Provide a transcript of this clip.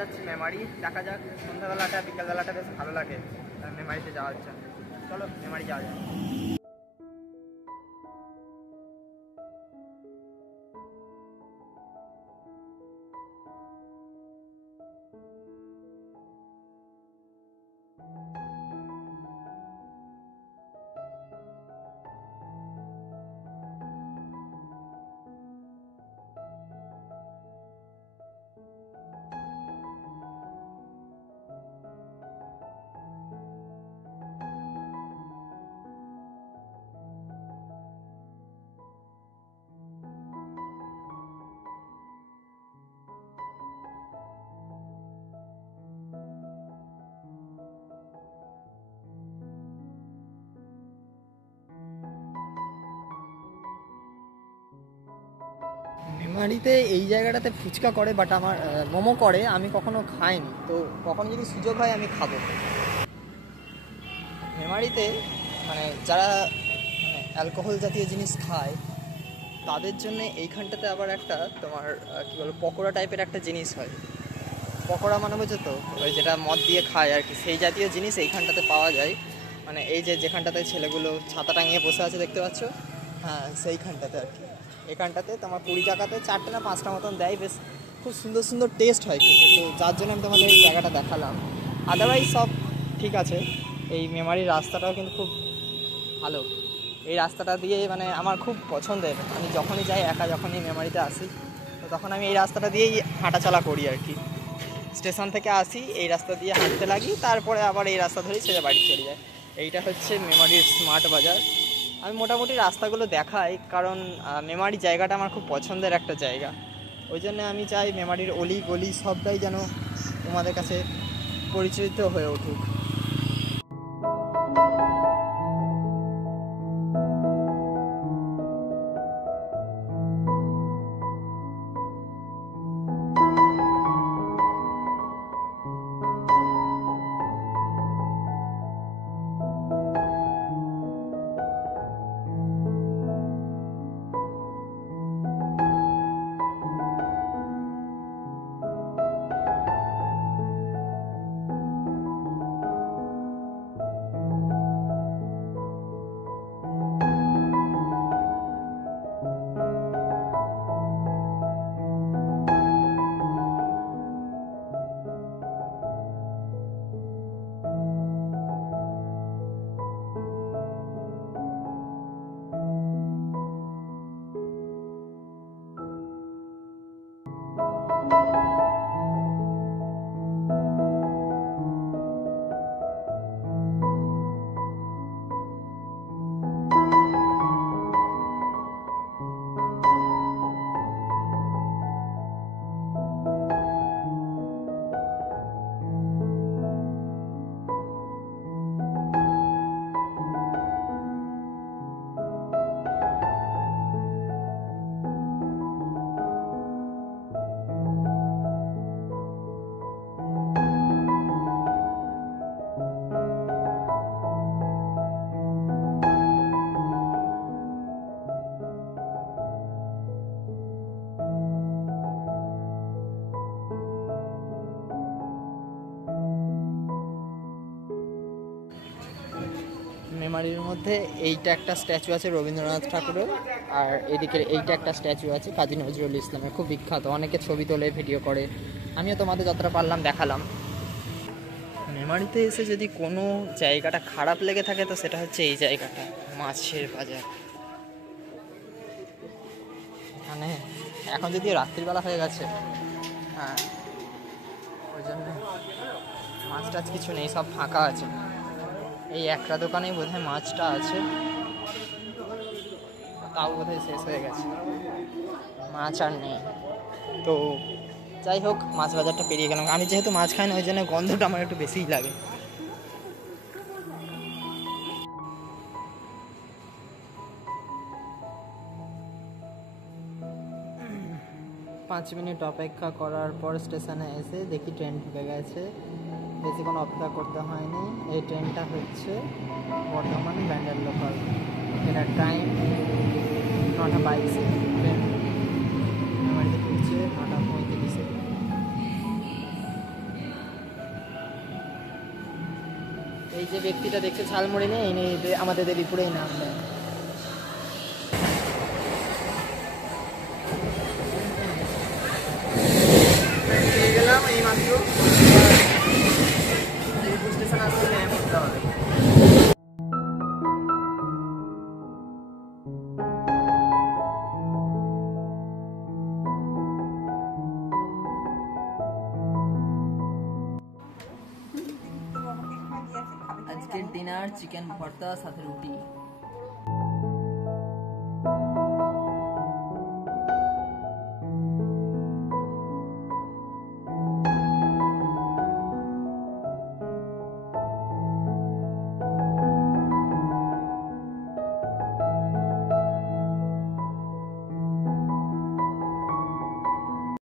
যাচ্ছি মেমারি, দেখা যাক সন্ধ্যাবেলাটা বিকালবেলাটা বেশ ভালো লাগে মেমারিতে যাওয়ার জন্য। চলো মেমারি যাওয়া যায়। মেমারিতে এই জায়গাটাতে ফুচকা করে, বাট আমার মোমো করে, আমি কখনো খাইনি, তো কখনো যদি সুযোগ হয় আমি খাবো। মেমারিতে মানে যারা মানে অ্যালকোহল জাতীয় জিনিস খায় তাদের জন্য এইখানটাতে আবার একটা তোমার কী বলবো পকোড়া টাইপের একটা জিনিস হয়। পকোড়া মানে বোঝো তো, ওই যেটা মদ দিয়ে খায় আর কি, সেই জাতীয় জিনিস এইখানটাতে পাওয়া যায়। মানে এই যে যেখানটাতে ছেলেগুলো ছাতা টাঙিয়ে বসে আছে দেখতে পাচ্ছ, হ্যাঁ সেইখানটাতে আর কি। এখানটাতে তোমার 20 টাকাতে 4টে না 5টা মতন দেয়, বেশ খুব সুন্দর সুন্দর টেস্ট হয় কিন্তু, তো যার জন্য আমি তোমাদের এই জায়গাটা দেখালাম। আদারওয়াইজ সব ঠিক আছে। এই মেমারির রাস্তাটাও কিন্তু খুব ভালো। এই রাস্তাটা দিয়ে মানে আমার খুব পছন্দের, আমি যখনই যাই একা যখনই মেমারিতে আসি তো তখন আমি এই রাস্তাটা দিয়েই হাঁটাচলা করি আর কি। স্টেশন থেকে আসি এই রাস্তা দিয়ে হাঁটতে লাগি, তারপরে আবার এই রাস্তা ধরেই সেটা বাড়ি চলে যায়। এইটা হচ্ছে মেমারির স্মার্ট বাজার। আমি মোটামুটি রাস্তাগুলো দেখাই কারণ মেমারি জায়গাটা আমার খুব পছন্দের একটা জায়গা, ওই জন্য আমি চাই মেমারির অলি গলি সবটাই যেন তোমাদের কাছে পরিচিত হয়ে উঠুক। মেমারির মধ্যে এইটা একটা স্ট্যাচু আছে রবীন্দ্রনাথ ঠাকুরের, আর এদিকে এইটা একটা স্ট্যাচু আছে কাজী নজরুল ইসলামের, খুব বিখ্যাত, অনেকে ছবি তোলে ভিডিও করে, আমিও তোমাদের যতটা পারলাম দেখালাম। মেমারিতে এসে যদি কোনো জায়গাটা খারাপ লেগে থাকে তো সেটা হচ্ছে এই জায়গাটা, মাছের বাজার। মানে এখন যদিও রাত্রিবেলা হয়ে গেছে, হ্যাঁ ওই জন্য মাছ টাছ কিছু নেই, সব ফাঁকা আছে। এই একটা দোকানেই বোধহয় মাছটা আছে, তাও বোধহয় শেষ হয়ে গেছে, মাছ আর নেই। তো যাই হোক, মাছ বাজারটা পেরিয়ে গেলাম। আমি যেহেতু মাছ খাই না ওই জন্য গন্ধটা আমার একটু বেশিই লাগে। 5 মিনিট অপেক্ষা করার পর স্টেশনে এসে দেখি ট্রেন ঢুকে গেছে, বেশিক্ষণ অপেক্ষা করতে হয়নি। এই ট্রেনটা হচ্ছে বর্ধমান ব্যান্ডেল লোকাল, এটা টাইম 9:22, ট্রেন মেমারিতে ঢুকছে 9:35। যে ব্যক্তিটা দেখতে ঝালমুড়ি নেই ইনি আমাদের দেবীপুরেই নাম নেয়। পেয়ে গেলাম এই মাত্র, দেবীপুর স্টেশন আসলে নেমে পড়তে হবে। আজকের ডিনার চিকেন ভর্তা সাথে রুটি।